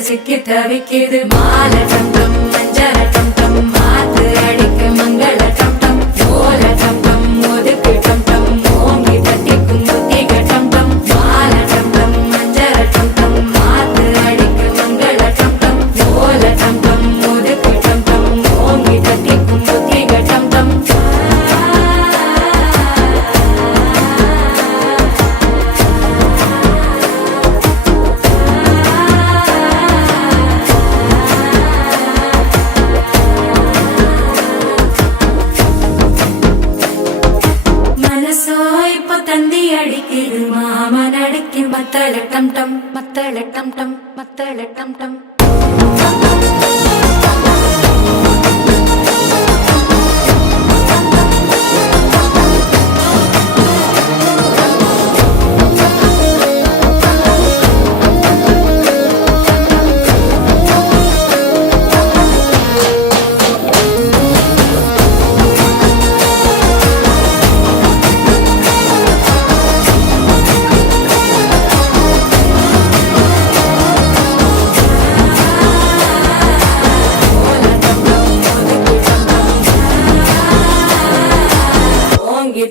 சிக்கி தவிக்குது மால டம் டம் மஞ்சள டம் டம் மாத்து அடிக்க மங்கள டம் டம் ஓல டம் டம் ஒதுக்கு டம் டம் ஓங்கி தட்டிக்கும் புத்திக டம் டம் மால டம் டம் மஞ்சள டம் டம் மாத்து அடிக்க மங்கள டம் டம் ஓல டம் டம் ஒதுக்கு டம் டம் ஓங்கி தட்டிக்கும் புத்திக டம் டம் தந்தி அடிக்குது மாமன் அடிக்கு மத்தள டம் டம் மத்தள டம் டம் மத்தள டம் டம்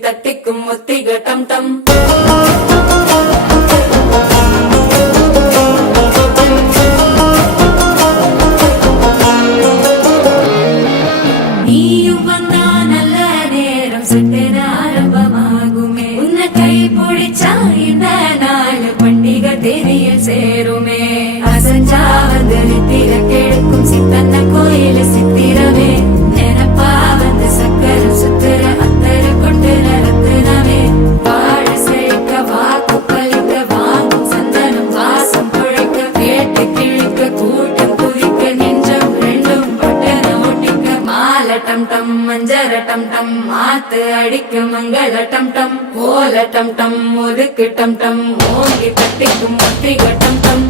தட்டிக்கும் ஒத்திக டம் டம் நீயும் வந்தா நல்ல நேரம் சட்டென ஆரம்பமாகுமே உன்னை கை பிடிச்சா இந்த நாள் பண்டிகை தேனியில் சேருமே அசஞ்சா வந்து நித்திர கெடுக்கும் சித்தன்ன கோயில சித்திரமே நினப்பா வந்து சக்கர சுத்திர அத்தர கொண்டு நடத்துனவே வாழ செழிக்க வாக்கு பலிக்க வாங்கும் சந்தனம் வாசம் புழைக்க கேட்டு கிழிக்க கூட்டம் குதிக்க நெஞ்சம் ரெண்டும் பட்டன ஒட்டிக்க மால டம் டம் மஞ்சர டம் டம் மாத்து அடிக்க மங்கள டம் டம் ஓல டம் டம் ஒதுக்கு டம் டம் ஓங்கி தட்டிக்கும் ஒத்திக டம் டம்